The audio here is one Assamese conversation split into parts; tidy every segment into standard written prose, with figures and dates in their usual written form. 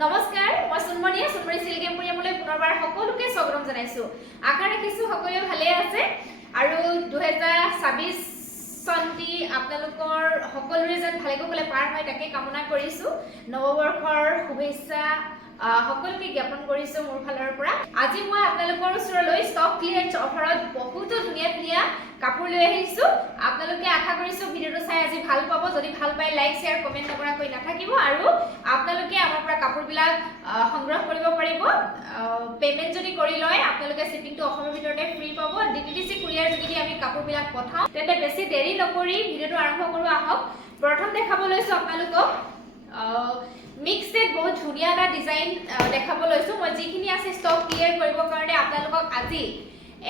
নমস্কাৰ মই সুনমণিয়ে সুনমণি চিল্ক এম্পোৰিয়ামলৈ পুনৰবাৰ সকলোকে স্বাগতম জনাইছো। আশা ৰাখিছো সকলোৱে ভালে আছে আৰু 2026 চনটি আপোনালোকৰ সকলোৰে যেন ভালে কুশলে পাৰ হয় তাকে কামনা কৰিছো। নৱবৰ্ষৰ শুভেচ্ছা সকলোকে জ্ঞাপন কৰিছো মোৰ ফালৰ পৰা। আজি মই আপোনালোকৰ ওচৰলৈ ষ্টক ক্লিয়াৰেন্স অফাৰত বহুত ধুনীয়া কাপোৰ লৈ আহিছো। আপোনালোকে আশা কৰিছো ভিডিওটো চাই আজি ভাল পাব। যদি ভাল পায় লাইক শেয়াৰ কমেন্ট নকৰাকৈ নাথাকিব আৰু আপোনালোকে আমাৰ পৰা কাপোৰবিলাক সংগ্ৰহ কৰিব পাৰিব। পেমেন্ট যদি কৰি লয় আপোনালোকে শিপিংটো অসমৰ ভিতৰতে ফ্ৰী পাব। ডিটিডিসি কুৰিয়াৰ যোগেদি আমি কাপোৰবিলাক পঠাও। তেন্তে বেছি দেৰি নকৰি ভিডিওটো আৰম্ভ কৰো আহক। প্ৰথম দেখাব লৈছো আপোনালোকক মিক্স সেট বহুত ধুনীয়া এটা ডিজাইন দেখাব লৈছো। মই যিখিনি আছে ষ্টক ক্লিয়াৰ কৰিবৰ কাৰণে আপোনালোকক আজি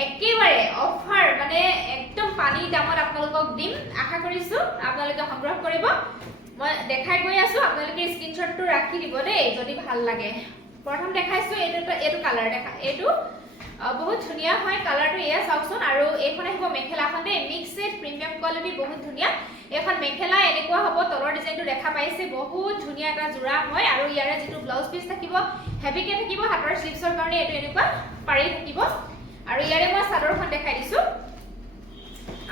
একেবাৰে অফাৰ মানে একদম পানী দামত আপোনালোকক দিম। আশা কৰিছো আপোনালোকে সংগ্ৰহ কৰিব। মই দেখাই গৈ আছো, আপোনালোকে স্ক্ৰিনশ্বটটো ৰাখি দিব দেই যদি ভাল লাগে। প্ৰথম দেখাইছো এইটো কালাৰ দেখা, এইটো বহুত ধুনীয়া হয় কালাৰটো। এয়া চাওকচোন। আৰু এইখন আহিব মেখেলাখন দেই, মিক্স সেট প্ৰিমিয়াম কোৱালিটি বহুত ধুনীয়া। এখন মেখেলা এনেকুৱা হ'ব, তলৰ ডিজাইনটো দেখা পাইছে বহুত ধুনীয়া এটা জোৰা হয়। আৰু ইয়াৰে যিটো ব্লাউজ পিচ থাকিব হেভিকে থাকিব, হাতৰ স্লিভছৰ কাৰণে এইটো এনেকুৱা পাৰি থাকিব। আৰু ইয়াৰে মই চাদৰখন দেখাই দিছো।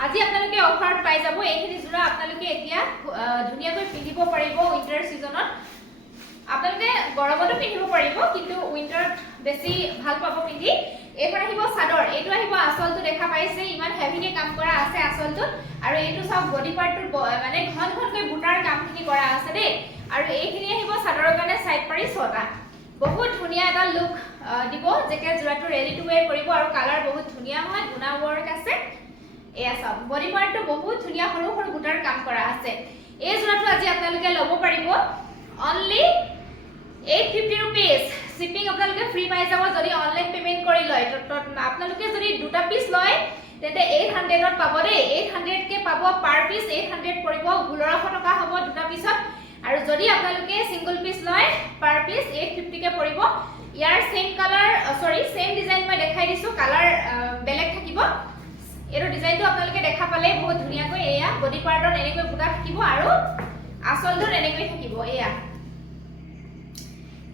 আজি আপোনালোকে অফাৰত পাই যাব। এইখিনি জোৰা আপোনালোকে এতিয়া ধুনীয়াকৈ পিন্ধিব পাৰিব উইন্টাৰ সিজনত। আপোনালোকে গৰমতো পিন্ধিব পাৰিব, কিন্তু উইন্টাৰত বেছি ভাল পাব পিন্ধি। এইখন আহিব চাদৰ, এইটো আহিব আঁচলটো দেখা পাইছে ইমান হেভিকে কাম কৰা আছে আঁচলটোত। আৰু এইটো চাওক বডি পাৰ্টটোত মানে ঘনকৈ বুটাৰ কামখিনি কৰা আছে দেই। আৰু এইখিনি আহিব চাদৰৰ কাৰণে সাইড পাৰি 6টা। বহুত ধুনীয়া এটা লুক দিব যেতিয়া জোৰাটো ৰেডি টু ওয়্যাৰ কৰিব। আৰু কালাৰ বহুত ধুনীয়া হয়, গুণা ওয়াৰ্ক আছে। এয়া চাওক বডি পাৰ্টটো বহুত ধুনীয়া সৰু সৰু বুটাৰ কাম কৰা আছে। এই জোৰাটো আজি আপোনালোকে ল'ব পাৰিব অনলি 850 रुपीस। শিপিং আপোনালোকে ফ্ৰী পাই যাব যদি অনলাইন পেমেন্ট কৰি লয়। আপোনালোকে যদি দুটা পিস লয় তেতে 800ত পাব দেই। 800 কে পাব পাৰ পিস। 800 পৰিব, 1600 টকা হ'ব দুটা পিছত। আৰু যদি আপোনালোকে সিঙ্গল পিস লয় পাৰ পিস 850 কে পৰিব। ইয়াৰ সেম কালাৰ সেম ডিজাইন মই দেখাই দিছো, কালাৰ বেলেগ থাকিব। এটো ডিজাইনটো আপোনালোকে দেখা পালে বহুত ধুনীয়াকৈ। এয়া বডি পাৰ্টত এনেকৈ বুটা থাকিব আৰু আঁচলটোত এনেকৈ থাকিব। এয়া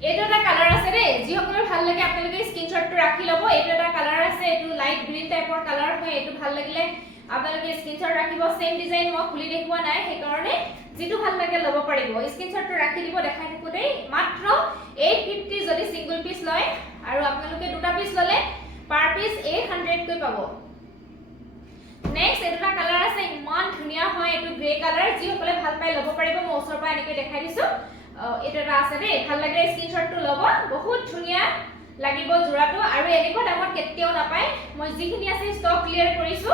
এইটো এটা কালাৰ আছে দেই, যিসকলৰ ভাল লাগে আপোনালোকে স্ক্ৰিনশ্বটটো ৰাখি ল'ব। এইটো এটা কালাৰ আছে, এইটো লাইট গ্ৰীণ টাইপৰ কালাৰ হয়। এইটো ভাল লাগিলে আপোনালোকে স্ক্ৰিনশ্বট ৰাখিব। সেম ডিজাইন মই খুলি দেখুৱা নাই, সেইকাৰণে যিটো ভাল লাগে ল'ব পাৰিব। স্ক্ৰিনশ্বটটো ৰাখি দিব দেখাই থাকোতেই। মাত্ৰ 850 যদি সিঙ্গল পিস লয়, আৰু আপোনালোকে দুটা পিস ললে পাৰ পিস 800 কৈ পাব। নেক্সট এটা কালাৰ আছে, ইমান ধুনীয়া হয়। এইটো গ্ৰে কালাৰ, যিসকলে ভাল পাই ল'ব পাৰিব। মই ওচৰৰ পৰা এনেকৈ দেখাই দিছো। এটা এটা আছে দেই, ভাল লাগে স্ক্ৰিনশ্বটটো ল'ব। বহুত ধুনীয়া লাগিব জোৰাটো, আৰু এনেকুৱা দামত কেতিয়াও নাপায়। মই যিখিনি আছে ষ্টক ক্লিয়াৰ কৰিছো,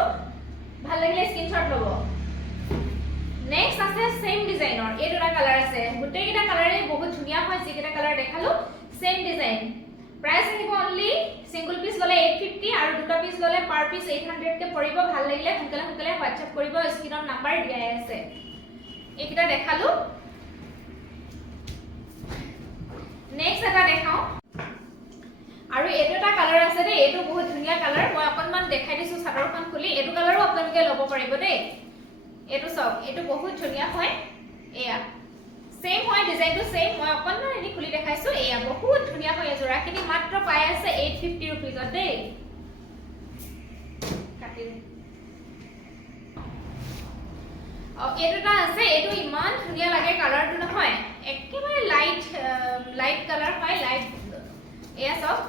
ভাল লাগিলে স্ক্ৰিনশ্বট ল'ব। নেক্সট আছে সেম ডিজাইনৰ, এইটো এটা কালাৰ আছে। গোটেইকেইটা কালাৰে বহুত ধুনীয়া হয়, যিকেইটা কালাৰ দেখালো সেম ডিজাইন। প্ৰাইস আহিব অনলি সিঙ্গল পিস ললে 850 আৰু দুটা পিস ললে পাৰ পিস 800 কে পৰিব। ভাল লাগিলে সোনকালে হোৱাটসএপ কৰিব, স্ক্ৰিনত নাম্বাৰ দিয়াই আছে। এইকেইটা দেখালো। নেক্সট এটা দেখাও। আৰু এইটো এটা কালাৰ আছে দেই, এইটো বহুত ধুনীয়া কালাৰ। মই অকনমান দেখাই দিছো চাদৰখন খুলি। এইটো কালাৰো আপোনালোকে ল'ব পাৰিব দেই। এইটো চাওক, এইটো বহুত ধুনীয়া হয়। এয়া সেম হয়, ডিজাইনটো সেম। মই অকনমান এনে খুলি দেখাইছো। এয়া বহুত ধুনীয়া হয়। জোৰাখিনি মাত্ৰ পাই আছে 850 रुपीसত দেই। কাটি এইটো এটা আছে, এইটো ইমান ধুনীয়া লাগে কালাৰটো নহয়, একেবাৰে লাইট কালাৰ হয়, লাইট। এয়া চাওক,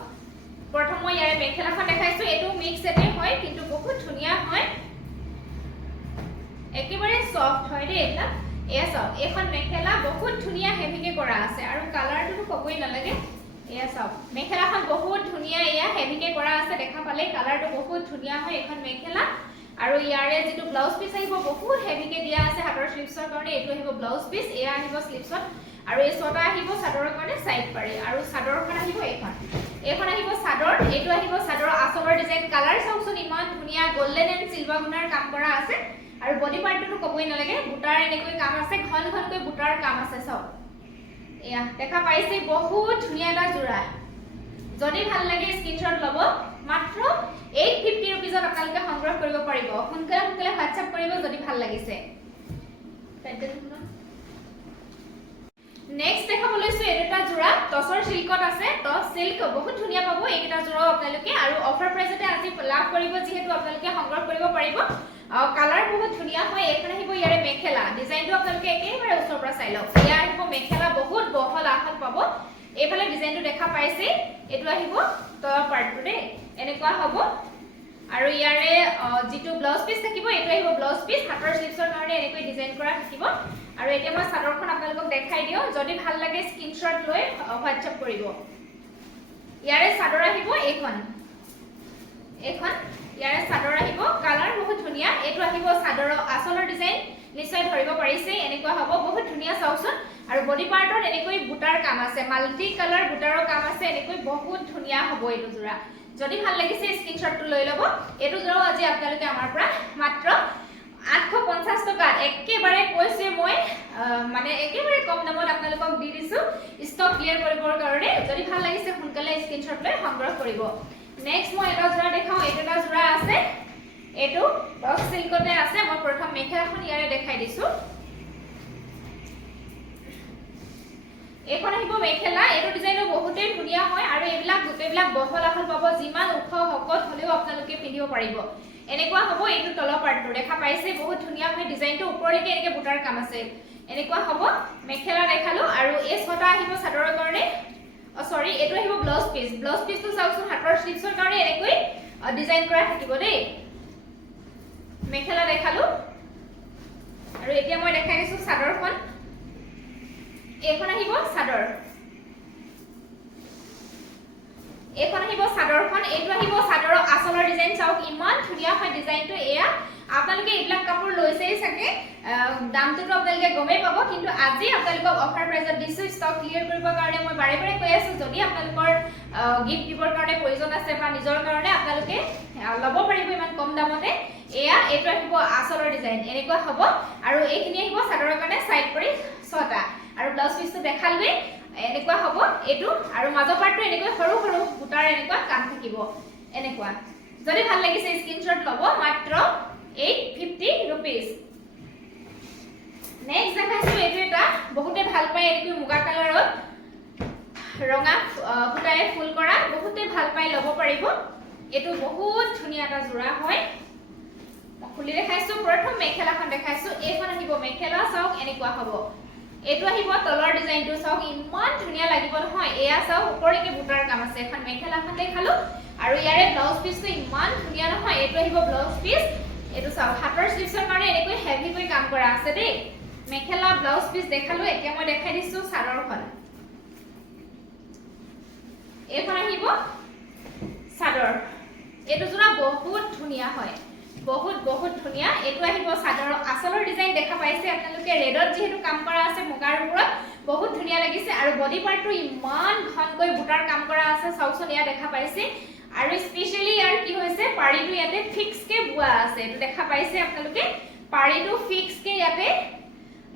প্ৰথম মই ইয়াৰে মেখেলাখন দেখাইছো। এইটো মিক্স সেটে হয়, কিন্তু বহুত ধুনীয়া হয়, একেবাৰে সফট হয় দেই এটা। এয়া চাওক, এখন মেখেলা বহুত ধুনীয়া হেভিকে কৰা আছে, আৰু কালাৰটো ক'বই নালাগে। এয়া চাওক, মেখেলাখন বহুত ধুনীয়া, এয়া হেভিকে কৰা আছে। দেখা পালে কালাৰটো বহুত ধুনীয়া হয় এখন মেখেলা। আৰু ইয়াৰে যিটো ব্লাউজ পিচ আহিব বহুত হেভিকে দিয়া আছে হাতৰ স্লিভছৰ কাৰণে। এইটো আহিব ব্লাউজ পিচ, এয়া আহিব স্লিভছত। আৰু এই 6টা আহিব চাদৰৰ কাৰণে সাইড পাৰি। আৰু চাদৰখন আহিব এইখন আহিব চাদৰ। এইটো আহিব চাদৰৰ আঁচলৰ ডিজাইন। কালাৰ চাওকচোন ইমান ধুনীয়া, গোল্ডেন এণ্ড চিলভাৰ গুণাৰ কাম কৰা আছে। আৰু বডি পাৰ্টটো ক'বই নালাগে, বুটাৰ এনেকৈ কাম আছে, ঘনকৈ বুটাৰ কাম আছে। চাওক এয়া দেখা পাইছে, বহুত ধুনীয়া এটা জোৰা। যদি ভাল লাগে স্ক্ৰিনশ্বট ল'ব। মাত্ৰ 850 रुपीसত আপোনালোকে সংগ্ৰহ কৰিব পাৰিব। সোনকালে হোৱাটসএপ কৰিব যদি ভাল লাগিছে। নেক্সট দেখাব লৈছো এটা জোৰা টসৰ সিল্কত আছে টস সিল্ক বহুত ধুনিয়া পাবো এইটা জোৰা আপোনালোকে আৰু অফাৰ প্ৰাইসতে আজি লাভ কৰিব যেহেতু আপোনালোকে সংগ্ৰহ কৰিব পাৰিব কালাৰ বহুত ধুনিয়া হয় এখন আহিব ইয়াৰে মেখেলা ডিজাইনটো আপোনালোকে একেবাৰে ওচৰৰ পৰা চাই লওক ইয়াৰ আহিব মেখেলা বহুত বহল আহল পাব এইফালে ডিজাইনটো দেখা পাইছে এটো আহিব তলৰ পাৰ্টটো দে এনেকুৱা হ'ব আৰু ইয়াৰে যেটো ব্লাউজ পিস থাকিব এটো আহিব ব্লাউজ পিস হাতৰ স্লিভছৰ কাৰণে এনেকৈ ডিজাইন কৰা থাকিব আৰু এতিয়া মই চাদৰখন আপোনালোকক দেখাই দিও যদি ভাল লাগে স্ক্ৰিনশ্বট লৈ হোৱাটছআপ কৰিব ইয়াৰে চাদৰ আহিব এখন ইয়াৰে চাদৰ আহিব কালাৰ বহুত ধুনিয়া এটো আহিব চাদৰৰ আচলৰ ডিজাইন নিশ্চয় ধৰিব পাৰিছে এনেকুৱা হ'ব বহুত ধুনিয়া চাওচোন আৰু বডি পাৰ্টত এনেকৈ বুটাৰ কাম আছে মাল্টি কালাৰ বুটাৰৰ কাম আছে এনেকৈ বহুত ধুনিয়া হ'ব এটো জোৰা যদি ভাল লাগিছে স্ক্ৰিনশ্বটটো লৈ লব এটো জোৰাও আজি আপোনালোকে আমাৰ পৰা মাত্ৰ 850 টকা একেবাৰে কৈছে মই মানে একেবাৰে কম দামত আপোনালোকক দি দিছো ষ্টক ক্লিয়াৰ কৰিবৰ কাৰণে যদি ভাল লাগিছে সোনকালে স্ক্ৰিনশ্বট লৈ সংগ্ৰহ কৰিব নেক্সট মই এটা জোৰা দেখাও এটা জোৰা আছে এটো টস সিল্কতে আছে মই প্ৰথম মেখেলাখন ইয়াৰে দেখাই দিছো এখন আহিব মেখেলা এটো ডিজাইনও বহুতেই ধুনিয়া হয় আৰু এইবিলাক গোটেইবিলাক বহল আহল পাব যিমান ওখ হকত হলেও আপোনালোকে পিন্ধিব পাৰিব এনেকুৱা হ'ব এটো তলৰ পাৰ্টটো দেখা পাইছে বহুত ধুনিয়া হয় ডিজাইনটো ওপৰলৈকে এনেকে বুটাৰ কাম আছে এনেকুৱা হ'ব মেখেলা দেখালো আৰু এই ছটা আহিব চাদৰৰ কাৰণে সৰি এটো আহিব ব্লাউজ পিসটো চাওকচোন হাতৰ স্লিভছৰ কাৰণে এনেকৈ ডিজাইন কৰা থাকিব দেই মেখেলা দেখালো আৰু এতিয়া মই দেখাই দিছো চাদৰখন এখন আহিব চাদৰ এখন আহিব চাদৰখন এটো আহিব চাদৰৰ আচলৰ ডিজাইন চাওক ইমান ধুনিয়া হয় ডিজাইনটো এয়া আপোনালোকে এইবিলাক কাপোৰ লৈছেই থাকে দামটো আপোনালোকে গমেই পাব কিন্তু আজি আপোনালোকক অফাৰ প্ৰাইসত দিছো ষ্টক ক্লিয়াৰ কৰিবৰ কাৰণে মই বাৰে বাৰে কৈ আছো যদি আপোনালোকৰ গিফট দিবৰ কাৰণে প্ৰয়োজন আছে বা নিজৰ কাৰণে আপোনালোকে লব পাৰিব ইমান কম দামতে এয়া এটো আহিব আচলৰ ডিজাইন এনেকুৱা হ'ব আৰু এইখিনি আহিব চাদৰৰ কাৰণে সাইড কৰি ছটা আৰু ব্লাউজ পিসটো দেখালৱে এনেকুৱা হ'ব এটো আৰু মাজৰ পাৰ্টটো এনেকৈ সৰু সৰু বুটাৰ এনেকুৱা কাম থাকিব এনেকুৱা যদি ভাল লাগিছে স্ক্ৰিনশ্বট লব মাত্ৰ 850 rupees নেক্সট দেখাইছো এটো এটা বহুতে ভাল পায় এনেকৈ মুগা কালাৰত ৰঙা ফুটায়ে ফুল কৰা বহুতে ভাল পায় লব পাৰিব এটো বহুত ধুনিয়া এটা জোৰা হয় খুলি দেখাইছো প্ৰথম মেখেলাখন দেখাইছো এইখন আহিব মেখেলা চাওক এনেকুৱা হ'ব এটো আহিব তলৰ ডিজাইনটো চাওক ইমান ধুনিয়া লাগিব নহয় এয়া চাওক ওপৰলৈকে বুটাৰ কাম আছে এখন মেখেলাখন দেখালো আৰু ইয়াৰে ব্লাউজ পিসটো ইমান ধুনিয়া নহয় এটো আহিব ব্লাউজ পিস এটো চাওক হাতৰ স্লিভছৰ কাৰণে এনেকৈ হেভি কৈ কাম কৰা আছে দেই মেখেলা ব্লাউজ পিস দেখালো এতিয়া মই দেখাই দিছো চাদৰখন এখন আহিব চাদৰ এটো জোৰা বহুত ধুনিয়া হয় বহুত ধুনিয়া এটো আহিব চাদৰৰ আচলৰ ডিজাইন দেখা পাইছে আপোনালোকে ৰেডত যেহেতু কাম কৰা আছে মুগাৰ ওপৰত বহুত ধুনিয়া লাগিছে আৰু বডি পাৰ্টটো ইমান ঘনকৈ বুটাৰ কাম কৰা আছে চাওকচোন ইয়া দেখা পাইছে আৰু স্পেশালি ইয়াৰ কি হৈছে পাৰিটো ইয়াতে ফিক্স কে বুৱা আছে এটো দেখা পাইছে আপোনালোকে পাৰিটো ফিক্স কে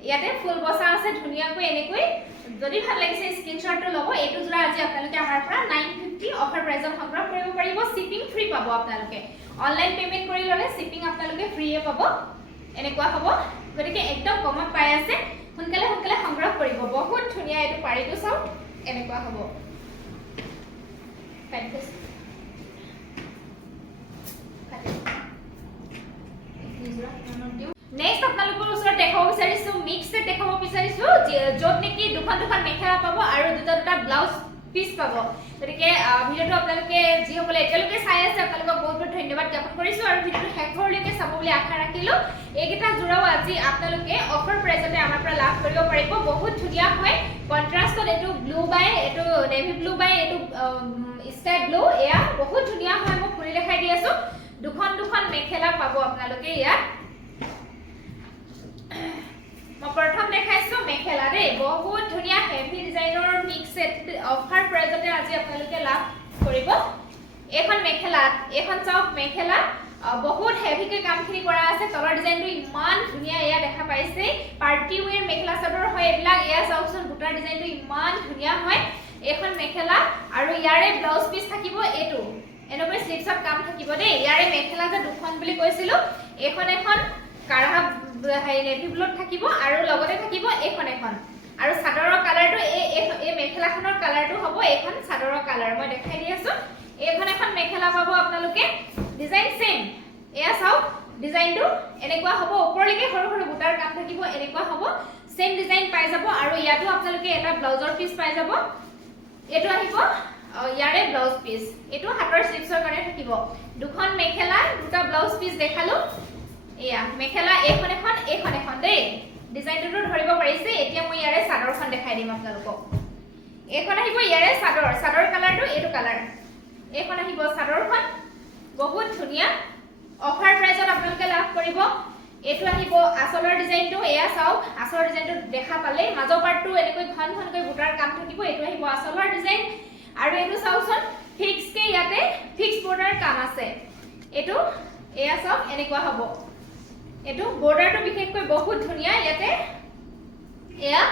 ইয়াতে ফুল বসা আছে ধুনিয়াকৈ এনেকৈ যদি ভাল লাগিছে স্ক্ৰিনশ্বটটো লব এটো জোৰা আজি আপোনালোকে আমাৰ পৰা 950 অফাৰ প্ৰাইসত সংগ্ৰহ কৰিব পাৰিব শিপিং ফ্ৰী পাব আপোনালোকে অনলাইন পেমেন্ট কৰি ললে শিপিং আপোনালোকে ফ্ৰীয়ে পাব এনেকুৱা হ'ব গতিকে একদম কমত পাই আছে সোনকালে সংগ্ৰহ কৰিব বহুত ধুনিয়া এটো পাৰিটো চাওক এনেকুৱা হ'ব নেক্সট আপোনালোকৰ ওচৰত দেখাব বিচাৰিছো মিক্স সেট দেখাব বিচাৰিছো যত নেকি দুখন মেখেলা পাব আৰু দুটা ব্লাউজ পিস পাব গতিকে ভিডিওটো আপোনালোকে যি সকলে এতিয়ালৈকে চাই আছে আপোনালোকক বহুত বহুত ধন্যবাদ জ্ঞাপন কৰিছো আৰু ভিডিওটো শেষলৈকে চাব বুলি আশা ৰাখিলো এইকেইটা জোৰাও আজি আপোনালোকে অফাৰ প্ৰাইসতে আমাৰ পৰা লাভ কৰিব পাৰিব বহুত ধুনিয়া হয় কন্ট্ৰাষ্টত এটো ব্লু বাই এটো নেভি ব্লু বাই এটো স্কাই ব্লু এয়া বহুত ধুনিয়া হয় মই খুলি দেখাই দি আছো দুখন মেখেলা পাব আপোনালোকে ইয়াত মই প্ৰথম দেখাইছো মেখেলা ৰে বহুত ধুনিয়া হেভি ডিজাইনৰ মিক্স সেট অফাৰ প্ৰাইসতে আজি আপোনালোকে লাভ কৰিব এখন মেখেলা এখন চাওক মেখেলা বহুত হেভিকৈ কামখিনি কৰা আছে তলৰ ডিজাইনটো ইমান ধুনিয়া এয়া দেখা পাইছে পাৰ্টি ওয়্যাৰ মেখেলা চাদৰ হয় এবিলাক এয়া চাওকচোন বুটাৰ ডিজাইনটো ইমান ধুনিয়া হয় এখন মেখেলা আৰু ইয়াৰে ব্লাউজ পিস থাকিব এটো এনেকৈ স্লিভছত কাম থাকিব দেই ইয়াৰে মেখেলা যে দুখন বুলি কৈছিলো এখন কাঢ়া নেভি ব্লুত থাকিব আৰু লগতে থাকিব এখন আৰু চাদৰৰ কালাৰটো এই মেখেলাখনৰ কালাৰটো হ'ব এইখন চাদৰৰ কালাৰ মই দেখাই দি আছো এইখন এখন মেখেলা পাব আপোনালোকে ডিজাইন সেম এয়া চাওক ডিজাইনটো এনেকুৱা হ'ব ওপৰলৈকে সৰু সৰু বুটাৰ কাম থাকিব এনেকুৱা হ'ব সেম ডিজাইন পাই যাব আৰু ইয়াতো আপোনালোকে এটা ব্লাউজৰ পিস পাই যাব এটো আহিব ইয়াৰে ব্লাউজ পিস এটো হাতৰ স্লিপছৰ কাৰণে থাকিব দুখন মেখেলা দুটা ব্লাউজ পিস দেখালো এয়া মেখেলা এখন দেই ডিজাইনটো ধৰিব পাৰিছে এতিয়া মই ইয়াৰে চাদৰখন দেখাই দিম আপোনালোকক এখন আহিব ইয়াৰে চাদৰ কালাৰটো এটো কালাৰ এখন আহিব চাদৰখন বহুত ধুনিয়া অফাৰ প্ৰাইজত আপোনালোকে লাভ কৰিব এটো আহিব আসলৰ ডিজাইনটো এয়া চাওক আসলৰ ডিজাইনটো দেখা পালে মাজৰ পাৰ্টটো এনেকৈ ঘন ঘনকৈ বুটাৰ কাম থাকিব এটো আহিব আসলৰ ডিজাইন আৰু এটো চাওকচোন ফিক্স কে ইয়াতে ফিক্স বৰ্ডাৰ কাম আছে এটো এয়া চাওক এনেকুৱা হ'ব এটো বৰ্ডাৰটো বিশেষকৈ বহুত ধুনিয়া ইয়াতে এয়া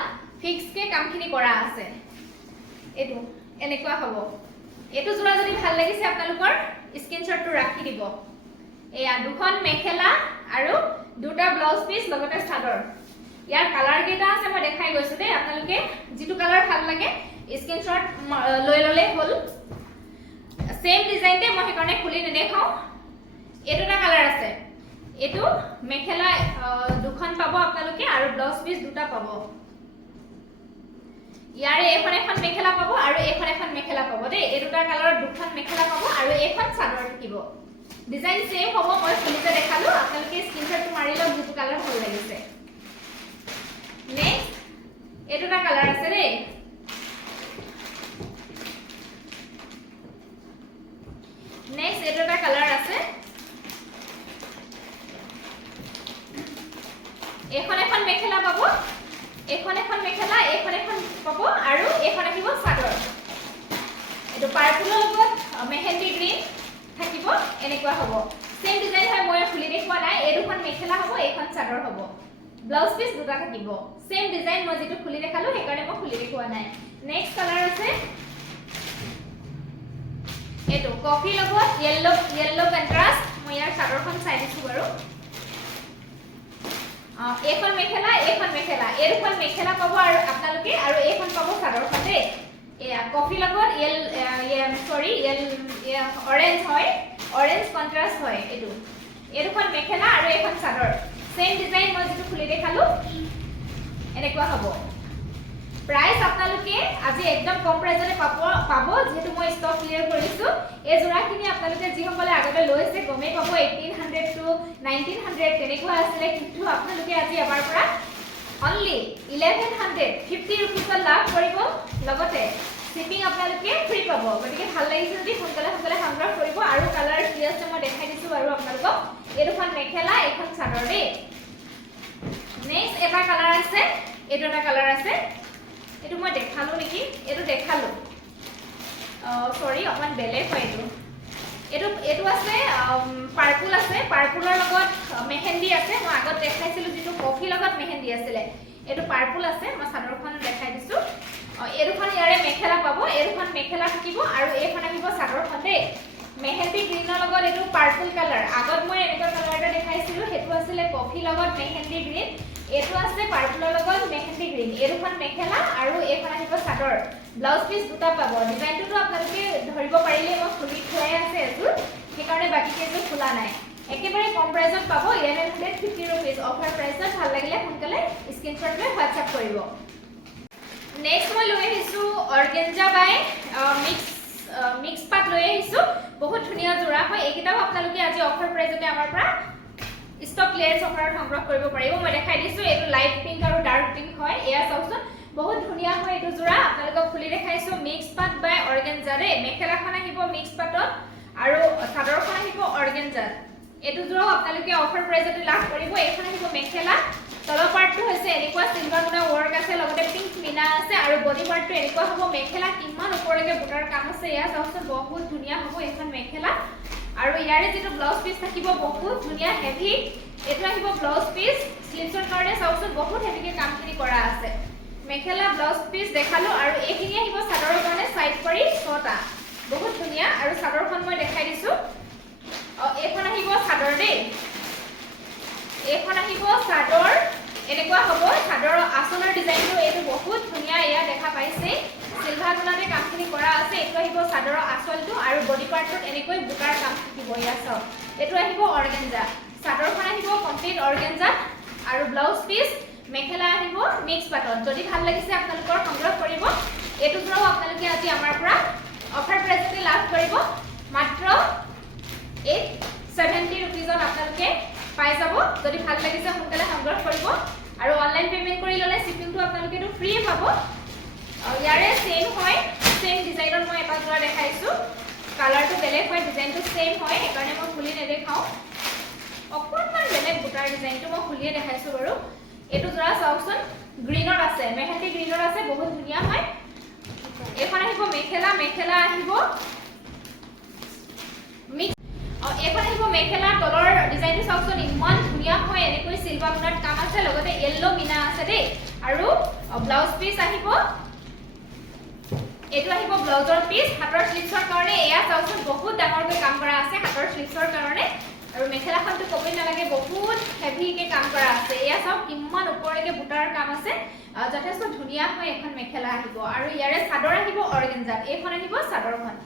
ফিক্স কে কামখিনি কৰা আছে এটো এনেকুৱা হ'ব এটো জোৰা যদি ভাল লাগিছে আপোনালোকৰ স্ক্ৰিনশ্বটটো ৰাখি দিব এয়া দুখন মেখেলা আৰু দুটা ব্লাউজ পিস লগতে চাদৰ ইয়াৰ কালাৰ কেটা আছে মই দেখাই গৈছো দেই আপোনালোকে যেটো কালাৰ ভাল লাগে স্ক্ৰিনশ্বট লৈ ললে হল সেম ডিজাইনতে মই হেকৰণে খুলি নেদেখাও এটোটা কালাৰ আছে এটো মেখেলা দুখন পাব আপোনালোকে আৰু ব্লাউজ পিস দুটা পাব ইয়াৰে এখন মেখেলা পাব আৰু এখন মেখেলা পাব দেই এটোটা কালাৰৰ দুখন মেখেলা পাব আৰু এখন চাদৰ থাকিব ডিজাইন সেম হ'ব মই খুলিতে দেখালো আপোনালোকে স্ক্ৰিনশ্বটটো মাৰি লওক যেটো কালাৰ ভাল লাগিছে নেক্সট এটোটা কালাৰ আছে দেই নেক্সট এটোটা কালাৰ আছে এখন মেখেলা পাব এখন মেখেলা এখন পাব আৰু এখন আহিব চাদৰ এটো পাৰ্পলৰ লগত মেহেন্দি গ্ৰীন থাকিব এনেকুৱা হ'ব সেম ডিজাইন হয় মই খুলি দেখুৱা নাই এই দুখন মেখেলা হ'ব এখন চাদৰ হ'ব ব্লাউজ পিস দুটা থাকিব সেম ডিজাইন মই যেটো খুলি দেখালো হেকাৰণে মই খুলি দেখুৱা নাই নেক্সট কালাৰ আছে এটো কফি লগত yellow কন্ট্ৰাস্ট মই ইয়াৰ চাদৰখন চাই দিছো বাৰু এখন মেখেলা এই দুখন মেখেলা পাব আৰু আপোনালোকে আৰু এখন পাব চাদৰখন দেই এয়া কফি লগত অৰেঞ্জ হয় অৰেঞ্জ কন্ট্ৰাস্ট হয় এটো এই দুখন মেখেলা আৰু এখন চাদৰ সেম ডিজাইন মই যেটো খুলি দেখালো এনেকুৱা হ'ব প্ৰাইস আপোনালোকে আজি একদম কম প্ৰাইজতে পাব যেহেতু মই ষ্টক ক্লিয়াৰ কৰিছো এই জোৰাখিনি আপোনালোকে যিসকলে আগতে লৈছে গমে পাব 1800 টু 1900 তেনেকুৱা আছিল কিন্তু আপোনালোকে আজি এবাৰ পৰা only 1150 rupees লাভ কৰিব লগতে শিপিং আপোনালোকে ফ্ৰী পাব গতিকে ভাল লাগিছে যদি সোনকালে সংগ্ৰহ কৰিব আৰু কালাৰ ক্লিয়াৰ মই দেখাই দিছো আৰু আপোনালোকক এই দুখন মেখেলা এখন চাদৰ দেই নেক্সট এটা কালাৰ আছে এটো এটা কালাৰ আছে এটো মই দেখালো নেকি এটো দেখালো সৰি অকমান বেলেগ হয় এটো আছে পাৰ্পল আছে পাৰ্পলৰ লগত মেহেন্দি আছে মই আগত দেখাইছিলো যেটো কফি লগত মেহেন্দি আছিল এটো পাৰ্পল আছে মই চাদৰখন দেখাই দিছো এৰুখন ইয়াৰে মেখেলা পাব এৰুখন মেখেলা থাকিব আৰু এইখন আহিব চাদৰখন দেই মেহেন্দি গ্ৰীনৰ লগত এটো পাৰ্পল কালাৰ আগত মই এনেকুৱা কালাৰটা দেখাইছিলো হেতু আছিল কফি লগত মেহেন্দি গ্ৰীন এটো আছে পাৰ্পলৰ লগত মেহেন্দি গ্ৰীন এৰুখন মেখেলা আৰু এইখন আহিব চাদৰ ব্লাউজ পিস দুটা পাব ডিজাইনটো আপোনালোকে ধৰিব পাৰিলে মই খুলি থৈ আছে এজোৰ হেকাৰণে বাকি কেজো খোলা নাই একেবাৰে কম প্ৰাইজত পাব 1150 rupees অফাৰ প্ৰাইজত ভাল লাগিলে সোনকালে স্ক্ৰিনশ্বট লৈ WhatsApp কৰিব নেক্সট মই লৈ আহিছো অৰ্গেঞ্জা বাই মিক্স পাট লৈ আহিছো বহুত ধুনিয়া জোৰা হয় এইকেইটাও আপোনালোকে আজি অফাৰ প্ৰাইজতে আমাৰ পৰা ষ্টক ক্লিয়াৰেন্স অফাৰত সংগ্ৰহ কৰিব পাৰিব মই দেখাই দিছো এটো লাইট পিংক আৰু ডাৰ্ক পিংক হয় এয়া চাওকচোন বহুত ধুনিয়া হয় এটো জোৰা আপোনালোকক খুলি দেখাইছো মিক্স পাট বাই অৰ্গেঞ্জা ৰে মেখেলাখন আহিব মিক্স পাটত আৰু চাদৰখন আহিব অৰ্গেঞ্জা এটো জোৰাও আপোনালোকে অফাৰ প্ৰাইজতে লাভ কৰিব এইখন আহিব মেখেলা তলৰ পাৰ্টটো হৈছে এনেকুৱা সিলভাৰ গুণা ওয়াৰ্ক আছে লগতে পিংক মিনা আছে আৰু বডি পাৰ্টটো এনেকুৱা হ'ব মেখেলা কিমান ওপৰলৈকে বুটাৰ কাম আছে এয়া চাওকচোন বহুত ধুনিয়া হ'ব এইখন মেখেলা আৰু ইয়াৰে যেটো ব্লাউজ পিস থাকিব বহুত ধুনিয়া হেভি এটো আহিব ব্লাউজ পিস স্লিভছৰ কাৰণে চাওকচোন বহুত হেভিকে কামখিনি কৰা আছে মেখেলা ব্লাউজ পিস দেখালো আৰু এইখিনি আহিব চাদৰৰ কাৰণে সাইড কৰি 6টা বহুত ধুনিয়া আৰু চাদৰখন মই দেখাই দিছো এইখন আহিব চাদৰ দেই এইখন আহিব চাদৰ এনেকুৱা হ'ব চাদৰৰ আঁচলৰ ডিজাইনটো এইটো বহুত ধুনীয়া এয়া দেখা পাইছে সিলভাৰ গুণাতে কামখিনি কৰা আছে এইটো আহিব চাদৰৰ আঁচলটো আৰু বডি পাৰ্টত এনেকৈ বুটাৰ কাম থাকিব এয়া চাওক এইটো আহিব অৰ্গেঞ্জা চাদৰখন আহিব কমপ্লিট অৰ্গেঞ্জা আৰু ব্লাউজ পিস মেখেলা আহিব মিক্স পাটত যদি ভাল লাগিছে আপোনালোকৰ সংগ্ৰহ কৰিব এইটো যোৰাও আপোনালোকে আজি আমাৰ পৰা অফাৰ প্ৰাইচতে লাভ কৰিব মাত্ৰ 870 रुपीजত আপোনালোকে পাই যাব যদি ভাল লাগিছে সোনকালে সংগ্ৰহ কৰিব আৰু অনলাইন পেমেন্ট কৰি ললে শিপিংটো আপোনালোকেটো ফ্ৰী পাব ইয়াৰে সেম হয় সেম ডিজাইনত মই এটা যোৰা দেখাইছো কালাৰটো বেলেগ হয় ডিজাইনটো সেম হয় একাৰণে মই খুলি নেদেখাও অকণমান বেলেগ বুটাৰ ডিজাইনটো মই খুলিয়ে দেখাইছো বাৰু এটো যোৰা চাওকচোন গ্ৰীনত আছে মেহেন্দি গ্ৰীনত আছে বহুত ধুনীয়া হয় এখন আহিব মেখেলা মেখেলা আহিব এখন আহিব মেখেলা তলৰ ডিজাইনটো চাওকচোন ইমান ধুনীয়া হয় এনেকৈ সিলভাৰ গুণাত কাম আছে লগতে ইয়েলো মিনা আছে দেই আৰু ব্লাউজ পিস আহিব এটো আহিব ব্লাউজৰ পিস হাতৰ স্লিভছৰ কাৰণে এয়া চাওকচোন বহুত ডাঙৰকৈ কাম কৰা আছে হাতৰ স্লিভছৰ কাৰণে আৰু মেখেলাখনটো কবই নালাগে বহুত হেভিকে কাম কৰা আছে এয়া চাওক কিমান ওপৰলৈকে বুটাৰ কাম আছে যথেষ্ট ধুনীয়া হয় এখন মেখেলা আহিব আৰু ইয়াৰে চাদৰ আহিব অৰ্গেঞ্জাত এইখন আহিব চাদৰখন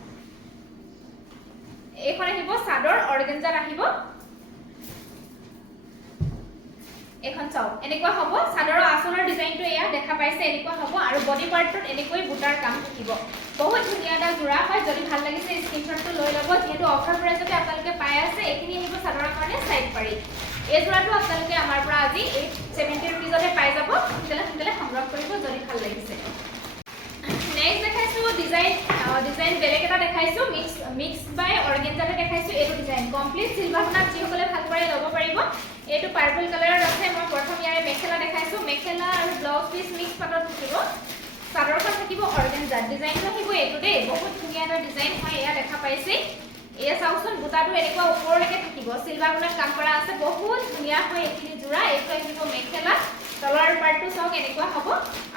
এইখন আহিব চাদৰ অৰ্গেঞ্জাত আহিব এখন চাওক এনেকুৱা হ'ব চাদৰৰ আঁচলৰ ডিজাইনটো এয়া দেখা পাইছে এনেকুৱা হ'ব আৰু বডি পাৰ্টত এনেকৈ বুটাৰ কাম থাকিব বহুত ধুনীয়া এটা যোৰা হয় যদি ভাল লাগিছে স্ক্ৰিনশ্বটটো লৈ ল'ব যেহেতু অফাৰ প্ৰাইচতে আপোনালোকে পাই আছে এইখিনি আহিব চাদৰৰ কাৰণে সাইড পাৰি এই যোৰাটো আপোনালোকে আমাৰ পৰা আজি 870 रुपीजতে পাই যাব সোনকালে সংগ্ৰহ কৰিব যদি ভাল লাগিছে নেক্সট দেখাইছো ডিজাইন বেলেগ এটা দেখাইছো মিক্স বাই অৰ্গেঞ্জাতে দেখাইছো এইটো ডিজাইন কমপ্লিট সিলভাৰ গুণাত যিসকলে ভাল পায় ল'ব পাৰিব এইটো পাৰ্পল কালাৰত আছে মই প্ৰথম ইয়াৰে মেখেলা দেখাইছো মেখেলা আৰু ব্লাউজ পিস মিক্স পাটত থাকিব চাদৰখন থাকিব অৰ্গেঞ্জা ডিজাইনটো থাকিব এইটো দেই বহুত ধুনীয়া এটা ডিজাইন হয় এয়া দেখা পাইছে এয়া চাওকচোন বুটাটো এনেকুৱা ওপৰলৈকে থাকিব সিলভাৰ গুণাত কাম কৰা আছে বহুত ধুনীয়া হয় এইখিনি যোৰা এইটো আহিব মেখেলা তলৰ পাৰ্টটো চাওক এনেকুৱা হ'ব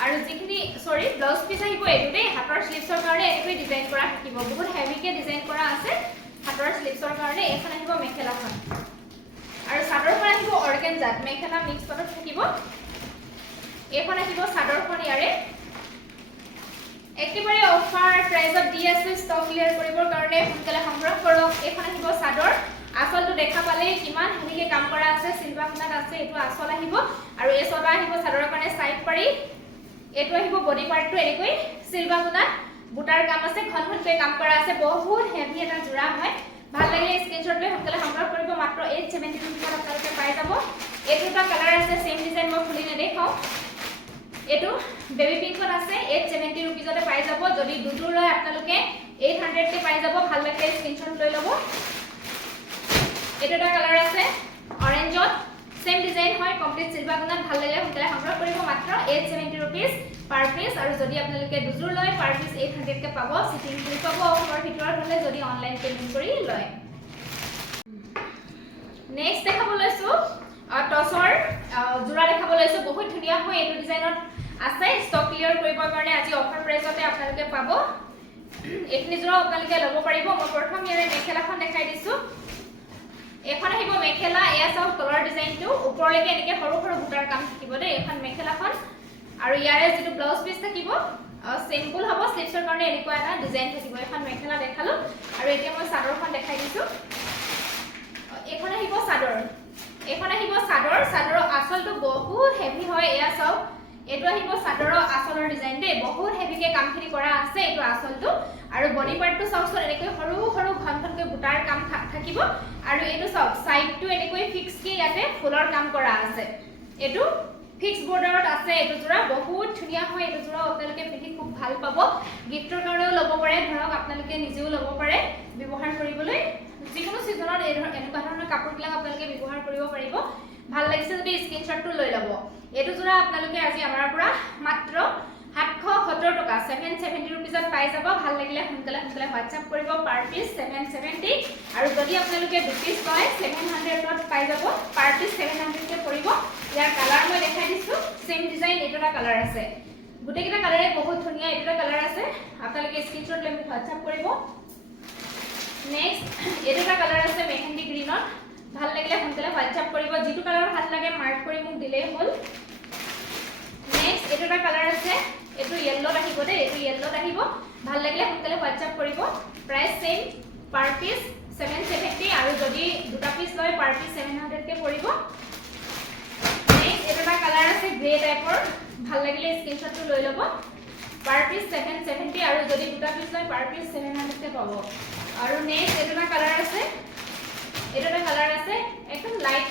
আৰু যিখিনি ব্লাউজ পিস আহিব এইটো দেই হাতৰ স্লিভছৰ কাৰণে এনেকৈ ডিজাইন কৰা থাকিব বহুত হেভিকে ডিজাইন কৰা আছে হাতৰ স্লিভছৰ কাৰণে এখন আহিব মেখেলাখন আৰু চাদৰখন আহিব অৰ্গেঞ্জাত মেখেলা মিক্স পাটত থাকিব এখন আহিব চাদৰখন ইয়াৰে একেবাৰে অফাৰ প্ৰাইজত দি আছে ষ্টক ক্লিয়াৰ কৰিবৰ কাৰণে সোনকালে সংগ্ৰহ কৰক এখন আহিব চাদৰ আঁচলটো দেখা পালে কিমান হেভিকে কাম কৰা আছে সিলভাৰ গুণাত আছে এইটো আঁচল আহিব আৰু এই ছটা আহিব চাদৰৰ কাৰণে সাইড পাৰি এইটো আহিব বডি পাৰ্টটো এনেকৈ সিলভাৰ গুণাত বুটাৰ কাম আছে ঘনঘনকৈ কাম কৰা আছে বহুত হেভি এটা যোৰা হয় ভাল লাগিলে স্ক্ৰিনশ্বট লৈ সোনকালে সংগ্ৰহ কৰিব মাত্ৰ 870 रुपीजত আপোনালোকে পাই যাব এইটো এটা কালাৰ আছে সেম ডিজাইন মই খুলি নেদেখাও এইটো বেবি পিংকত আছে 870 रुपीजতে পাই যাব যদি দুযোৰ লয় আপোনালোকে 800 তে পাই যাব ভাল লাগিলে স্ক্ৰিনশ্বট লৈ ল'ব এইটো এটা কালাৰ আছে অৰেঞ্জত সেম ডিজাইন হয় কমপ্লিট সিলভাৰ গুণাত ভাল লাগিলে সোনকালে সংগ্ৰহ কৰিব মাত্ৰ 870 रुपीज পাৰ পিস আৰু যদি আপোনালোকে দুযোৰ লয় পাৰ পিস 800 কে পাব শিপিং ফ্ৰী পাব অফাৰ ভিতৰত হলে যদি অনলাইন পেমেন্ট কৰি লয় নেক্সট দেখাব লৈছো টসৰ যোৰা দেখাব লৈছো বহুত ধুনীয়া হয় এইটো ডিজাইনত আছে ষ্টক ক্লিয়াৰ কৰিবৰ কাৰণে আজি অফাৰ প্ৰাইচতে আপোনালোকে পাব এইখিনি যোৰা আপোনালোকে ল'ব পাৰিব মই প্ৰথম ইয়াৰে মেখেলাখন দেখাই দিছো এখন আহিব মেখেলা এয়া চাওক তলৰ ডিজাইনটো ওপৰলৈকে এনেকৈ সৰু সৰু বুটাৰ কাম থাকিব দেই এখন মেখেলাখন আৰু ইয়াৰে যেটো ব্লাউজ পিস থাকিব সিম্পল হ'ব স্লিভছৰ কাৰণে এনেকুৱা এটা ডিজাইন থাকিব এখন মেখেলা দেখালো আৰু এতিয়া মই চাদৰখন দেখাই দিছো এখন আহিব চাদৰৰ আঁচলটো বহুত হেভি হয় এয়া চাওক এইটো আহিব চাদৰৰ আঁচলৰ ডিজাইন দেই বহুত হেভিকে কামখিনি কৰা আছে এইটো আঁচলটো আৰু বডি পাৰ্টটো চাওকচোন এনেকৈ সৰু সৰু ঘনঘনকৈ বুটাৰ কাম থাকিব আৰু এইটো চাওক সাইডটো এনেকৈ ফিক্সকে ইয়াতে ফুলৰ কাম কৰা আছে এইটো ফিক্স বৰ্ডাৰত আছে এইটো যোৰা বহুত ধুনীয়া হয় এইটো যোৰা আপোনালোকে পিন্ধি খুব ভাল পাব গিফটৰ কাৰণেও ল'ব পাৰে ধৰক আপোনালোকে নিজেও ল'ব পাৰে ব্যৱহাৰ কৰিবলৈ যিকোনো সিজনত এনেকুৱা ধৰণৰ কাপোৰবিলাক আপোনালোকে ব্যৱহাৰ কৰিব পাৰিব ভাল লাগিছে যদি স্ক্ৰিনশ্বটটো লৈ ল'ব এইটো যোৰা আপোনালোকে আজি আমাৰ পৰা মাত্ৰ 770 টকা 770 रुपीजত পাই যাব ভাল লাগিলে সোনকালে WhatsApp কৰিব পাৰ পিস 770 আৰু যদি আপোনালোকে দু পিস লয় 700 ত পাই যাব পাৰ পিস 700 তে পৰিব ইয়াৰ কালাৰ মই দেখাই দিছো সেম ডিজাইন এটা কালাৰ আছে গুটেকিটা কালাৰে বহুত ধুনীয়া এটা কালাৰ আছে আপোনালোকে স্ক্ৰিনশ্বট লৈ WhatsApp কৰিব নেক্সট এটা কালাৰ আছে মেহেন্দি গ্ৰীনত ভাল লাগিলে সোনকালে WhatsApp কৰিব যেটো কালাৰ ভাল লাগে মাৰ্ক কৰি মোক দিলেই হ'ল এইটো এটা কালাৰ আছে, এইটো য়েল্লোত আহিব দেই, এইটো য়েল্লোত আহিব। ভাল লাগিলে সোনকালে হোৱাটছআপ কৰিব। প্ৰাইচ সেম, পাৰ পিস 770 আৰু যদি দুটা পিস লয় পাৰ পিস 700 কে পৰিব। নেক্সট এইটো এটা কালাৰ আছে গ্ৰে টাইপৰ, ভাল লাগিলে স্ক্ৰিনশ্বটটো লৈ ল'ব। পাৰ পিস 770 আৰু যদি দুটা পিস লয় পাৰ পিস 700 কে পাব। আৰু নেক্সট এইটো এটা কালাৰ আছে, এইটো এটা কালাৰ আছে একদম লাইট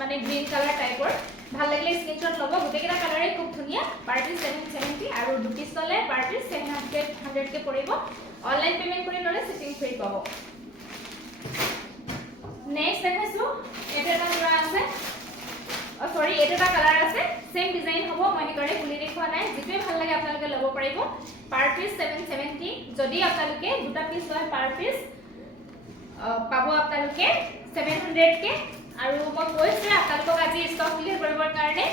মানে গ্ৰীন কালাৰ টাইপৰ, ভাল লাগিলে স্ক্ৰিনশ্বট ল'ব। গোটেইকেইটা কালাৰে খুব ধুনীয়া। পাৰ পিস 770 আৰু দুপিস ল'লে পাৰ পিস 700 কে পৰিব। অনলাইন পেমেন্ট কৰি ল'লে শিপিং ফ্ৰী পাব। নেক্সট দেখাইছো, এইটো এটা পুৰা আছে, সৰি এইটো এটা কালাৰ আছে, সেম ডিজাইন হ'ব। মই সেইকাৰণে খুলি দেখুৱা নাই, যিটোৱে ভাল লাগে আপোনালোকে ল'ব পাৰিব। পাৰ পিস 770, যদি আপোনালোকে দুটা পিস লয় পাৰ পিস পাব আপোনালোকে 700 কে। আৰু মই কৈছোঁ আপোনালোকক আজি ষ্টক ক্লিয়াৰ কৰিবৰ কাৰণে,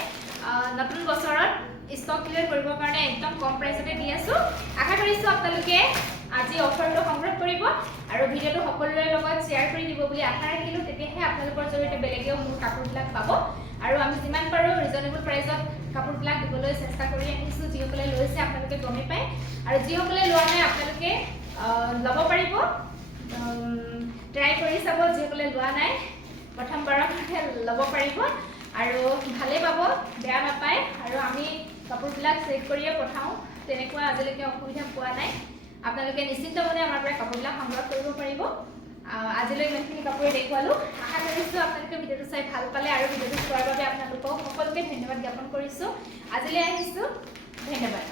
নতুন বছৰত ষ্টক ক্লিয়াৰ কৰিবৰ কাৰণে একদম কম প্ৰাইচতে দি আছোঁ। আশা কৰিছোঁ আপোনালোকে আজি অফাৰটো সংগ্ৰহ কৰিব আৰু ভিডিঅ'টো সকলোৰে লগত শ্বেয়াৰ কৰি দিব বুলি আশা ৰাখিলোঁ। তেতিয়াহে আপোনালোকৰ জৰিয়তে বেলেগেও মোৰ কাপোৰবিলাক পাব। আৰু আমি যিমান পাৰোঁ ৰিজনেবল প্ৰাইচত কাপোৰবিলাক দিবলৈ চেষ্টা কৰি আহিছোঁ। যিসকলে লৈছে আপোনালোকে গমেই পায়, আৰু যিসকলে লোৱা নাই আপোনালোকে ল'ব পাৰিব, ট্ৰাই কৰি চাব। যিসকলে লোৱা নাই প্ৰথমবাৰৰ কাৰণে ল'ব পাৰিব আৰু ভালেই পাব, বেয়া নাপায়। আৰু আমি কাপোৰবিলাক চেক কৰিয়ে পঠাওঁ, তেনেকুৱা আজিলৈকে অসুবিধা পোৱা নাই। আপোনালোকে নিশ্চিন্ত মনে আমাৰ পৰা কাপোৰবিলাক সংগ্ৰহ কৰিব পাৰিব। আজিলৈ ইমানখিনি কাপোৰে দেখুৱালোঁ। আশা কৰিছোঁ আপোনালোকে ভিডিঅ'টো চাই ভাল পালে আৰু ভিডিঅ'টো চোৱাৰ বাবে আপোনালোকক সকলোকে ধন্যবাদ জ্ঞাপন কৰিছোঁ। আজিলৈ আহিছোঁ, ধন্যবাদ।